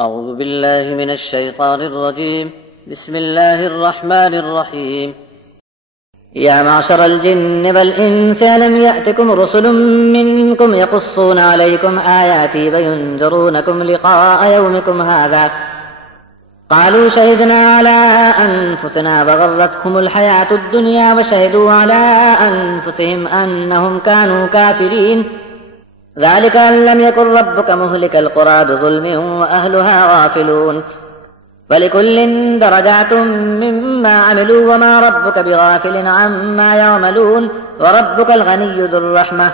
أعوذ بالله من الشيطان الرجيم. بسم الله الرحمن الرحيم. يا معشر الجن والإنس ألم يأتكم رسل منكم يقصون عليكم آياتي وينذرونكم لقاء يومكم هذا قالوا شهدنا على أنفسنا وغرتهم الحياة الدنيا وشهدوا على أنفسهم أنهم كانوا كافرين ذلك أن لم يكن ربك مهلك القرى بظلم وأهلها غافلون ولكل درجات مما عملوا وما ربك بغافل عما يعملون وربك الغني ذو الرحمة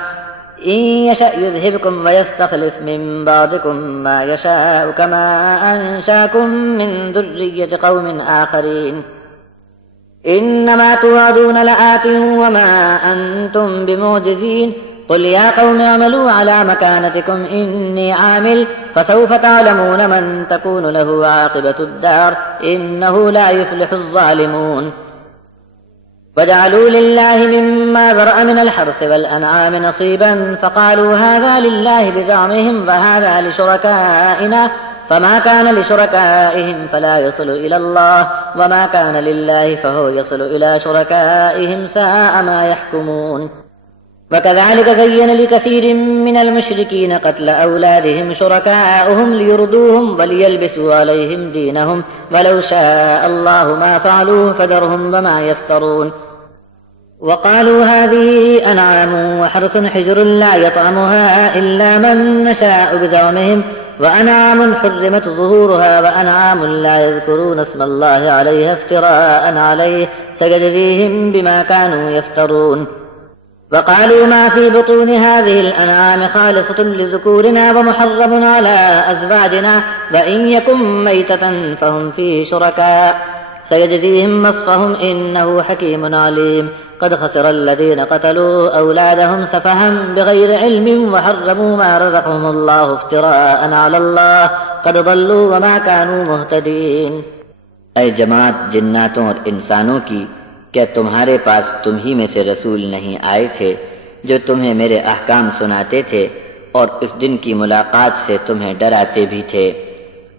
إن يشأ يذهبكم ويستخلف من بعدكم ما يشاء كما أنشاكم من ذرية قوم آخرين إنما توعدون لآت وما أنتم بمعجزين قل يا قوم اعملوا على مكانتكم إني عامل فسوف تعلمون من تكون له عاقبة الدار إنه لا يفلح الظالمون وجعلوا لله مما ذرأ من الحرث والأنعام نصيبا فقالوا هذا لله بزعمهم وهذا لشركائنا فما كان لشركائهم فلا يصل إلى الله وما كان لله فهو يصل إلى شركائهم ساء ما يحكمون وكذلك زين لكثير من المشركين قتل أولادهم شركاؤهم ليردوهم وليلبسوا عليهم دينهم ولو شاء الله ما فعلوه فذرهم وما يفترون وقالوا هذه أنعام وحرث حجر لا يطعمها إلا من نشاء بزعمهم وأنعام حرمت ظهورها وأنعام لا يذكرون اسم الله عليها افتراء عليه سيجزيهم بما كانوا يفترون وقالوا ما في بطون هذه الأنعام خالصة لذكورنا ومحرم على أزواجنا وإن يكن ميتة فهم فيه شركاء سيجزيهم وصفهم إنه حكيم عليم قد خسر الذين قتلوا أولادهم سفها بغير علم وحرموا ما رزقهم الله افتراء على الله قد ضلوا وما كانوا مهتدين. اے جماعت جناتوں اور انسانوں کی، کیا تمہارے پاس تم ہی میں سے رسول نہیں آئے تھے جو تمہیں میرے احکام سناتے تھے اور اس دن کی ملاقات سے تمہیں ڈراتے بھی تھے؟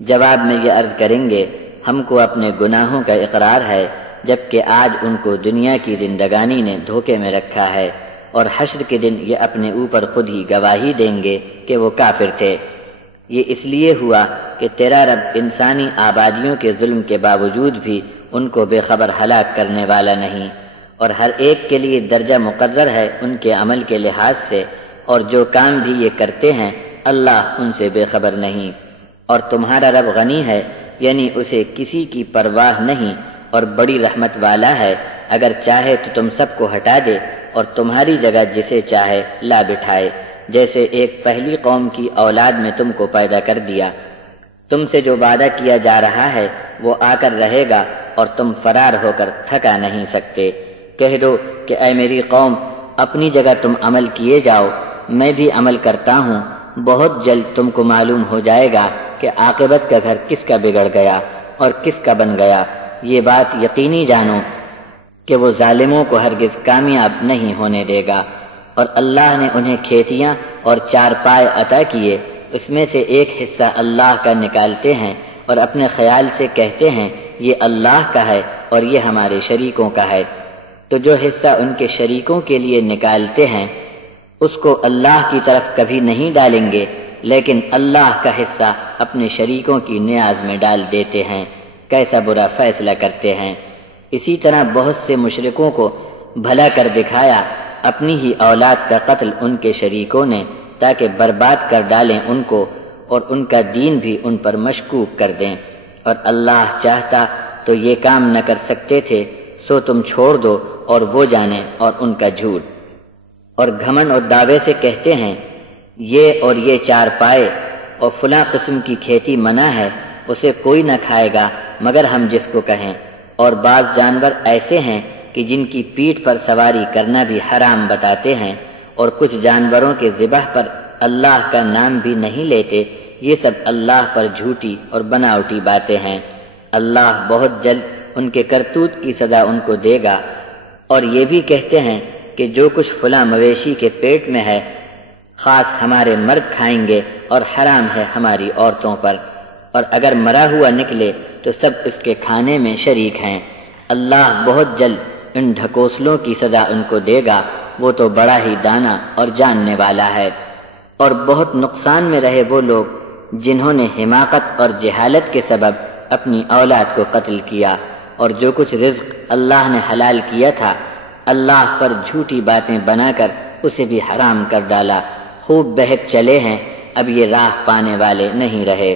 جواب میں یہ عرض کریں گے، ہم کو اپنے گناہوں کا اقرار ہے، جبکہ آج ان کو دنیا کی زندگانی نے دھوکے میں رکھا ہے، اور حشر کے دن یہ اپنے اوپر خود ہی گواہی دیں گے کہ وہ کافر تھے۔ یہ اس لیے ہوا کہ تیرا رب انسانی آبادیوں کے ظلم کے باوجود بھی ان کو بے خبر ہلاک کرنے والا نہیں، اور ہر ایک کے لیے درجہ مقرر ہے ان کے عمل کے لحاظ سے، اور جو کام بھی یہ کرتے ہیں اللہ ان سے بے خبر نہیں۔ اور تمہارا رب غنی ہے، یعنی اسے کسی کی پرواہ نہیں، اور بڑی رحمت والا ہے، اگر چاہے تو تم سب کو ہٹا دے اور تمہاری جگہ جسے چاہے لا بٹھائے، جیسے ایک پہلی قوم کی اولاد میں تم کو پیدا کر دیا۔ تم سے جو وعدہ کیا جا رہا ہے وہ آ کر رہے گا اور تم فرار ہو کر تھکا نہیں سکتے۔ کہہ دو کہ اے میری قوم، اپنی جگہ تم عمل کیے جاؤ، میں بھی عمل کرتا ہوں، بہت جلد تم کو معلوم ہو جائے گا کہ عاقبت کا گھر کس کا بگڑ گیا اور کس کا بن گیا۔ یہ بات یقینی جانو کہ وہ ظالموں کو ہرگز کامیاب نہیں ہونے دے گا۔ اور اللہ نے انہیں کھیتیاں اور چارپائے عطا کیے، اس میں سے ایک حصہ اللہ کا نکالتے ہیں اور اپنے خیال سے کہتے ہیں یہ اللہ کا ہے اور یہ ہمارے شریکوں کا ہے، تو جو حصہ ان کے شریکوں کے لیے نکالتے ہیں اس کو اللہ کی طرف کبھی نہیں ڈالیں گے، لیکن اللہ کا حصہ اپنے شریکوں کی نیاز میں ڈال دیتے ہیں۔ کیسا برا فیصلہ کرتے ہیں۔ اسی طرح بہت سے مشرکوں کو بھلا کر دکھایا اپنی ہی اولاد کا قتل ان کے شریکوں نے، تاکہ برباد کر ڈالیں ان کو اور ان کا دین بھی ان پر مشکوک کر دیں، اور اللہ چاہتا تو یہ کام نہ کر سکتے تھے، سو تم چھوڑ دو اور وہ جانے اور ان کا جھوٹ۔ اور گھمنڈ اور دعوے سے کہتے ہیں یہ اور یہ چار پائے اور فلاں قسم کی کھیتی منع ہے، اسے کوئی نہ کھائے گا مگر ہم جس کو کہیں۔ اور بعض جانور ایسے ہیں کہ جن کی پیٹھ پر سواری کرنا بھی حرام بتاتے ہیں، اور کچھ جانوروں کے ذبح پر اللہ کا نام بھی نہیں لیتے۔ یہ سب اللہ پر جھوٹی اور بناوٹی باتیں ہیں۔ اللہ بہت جلد ان کے کرتوت کی سزا ان کو دے گا۔ اور یہ بھی کہتے ہیں کہ جو کچھ فلاں مویشی کے پیٹ میں ہے خاص ہمارے مرد کھائیں گے اور حرام ہے ہماری عورتوں پر۔ اور اگر مرا ہوا نکلے تو سب اس کے کھانے میں شریک ہیں۔ اللہ بہت جلد ان ڈھکوسلوں کی سزا ان کو دے گا، وہ تو بڑا ہی دانا اور جاننے والا ہے۔ اور بہت نقصان میں رہے وہ لوگ جنہوں نے حماقت اور جہالت کے سبب اپنی اولاد کو قتل کیا، اور جو کچھ رزق اللہ نے حلال کیا تھا اللہ پر جھوٹی باتیں بنا کر اسے بھی حرام کر ڈالا۔ خوب بہک چلے ہیں، اب یہ راہ پانے والے نہیں رہے۔